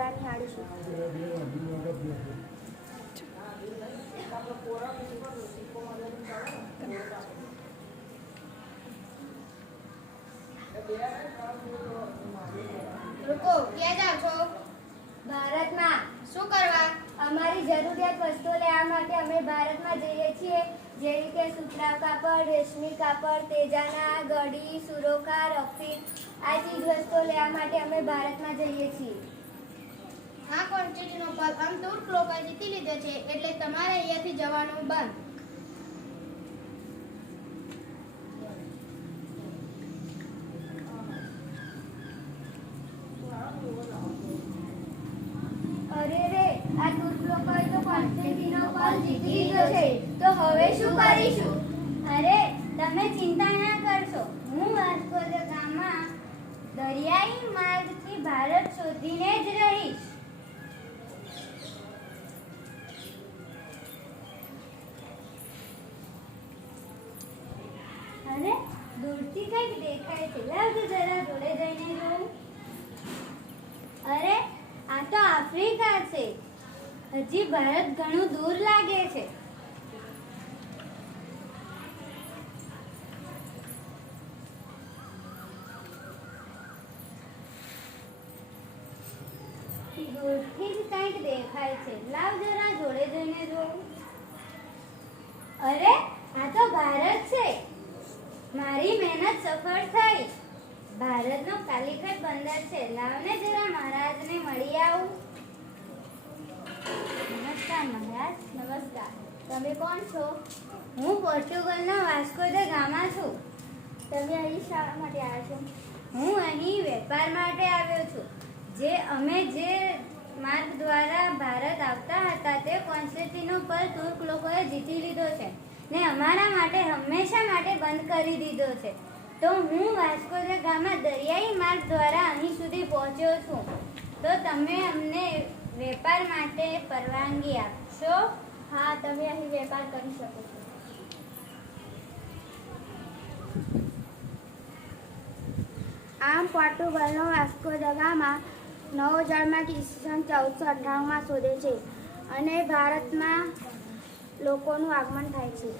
દ્વારા નિહાળીશું રૂકો, ક્યાં જાવ છો? ભારતમાં. શું કરવા? અમારી જરૂરિયાત વસ્તુઓ લેવા માટે અમે ભારતમાં જઈએ છીએ. જે રીતે સુતરાઉ કાપડ, રેશમી કાપડ, તેજાના ગડી સુરોખા રફી આ ચીજ વસ્તુઓ લેવા માટે અમે ભારતમાં જઈએ છીએ. ક્વોન્ટિટીનો પગ તુર્ક લોકોએ જીતી લીધો છે, એટલે તમારે અહીંયાથી જવાનું બંધ. આ તુર્ક તો કોન્સ્ટેન્ટિનો કોલ જીતી લીધો તો હવે શું કરીશું? અરે, તમે ચિંતા ના કરશો. હું વાસ્કો ગામમાં ગામા દરિયાઈ માર્ગથી ભારત શોધીને જ રહીશ અરે દૂરથી કંઈક દેખાય છે. લાવજો જરા જોડે જઈને જોઉં. અરે, આ તો આફ્રિકા છે. હજી ભારત ઘણું દૂર લાગે છે. દૂરથી જ કંઈક દેખાય છે. લાવ જરા જોડે જઈને જોઉં. અરે આ તો ભારત છે મારી મહેનત સફળ થઈ. ભારતનો કાલિકટ બંદર છે. લાવને જરા મહારાજને મળી આવું. નમસ્કાર મહારાજ, નમસ્કાર. તમે કોણ છો? હું પોર્ટુગલના વાસ્કો દ ગામા છું. તમે અહીં શા માટે આવ્યા છો? હું અહીં વેપાર માટે આવ્યો છું. જે અમે જે માર્ગ દ્વારા ભારત આવતા હતા તે કોન્સ્ટેન્ટિનોપલ તુર્ક લોકોએ જીતી લીધો છે ને અમારા માટે હંમેશા માટે બંધ કરી દીધો છે. તો હું વાસ્કો દ ગામા દરિયાઈ માર્ગ દ્વારા અહીં સુધી પહોંચ્યો છું. તો તમે અમને વેપાર માટે પરવાનગી આપશો? હા તમે અહીં વેપાર કરી શકો છો. આમ પોર્ટુગલનો વાસ્કો દ ગામા નવો જળમાં ઈસવીસન ચૌદસો અઠ્ઠાણુંમાં શોધે છે અને ભારતમાં લોકોનું આગમન થાય છે.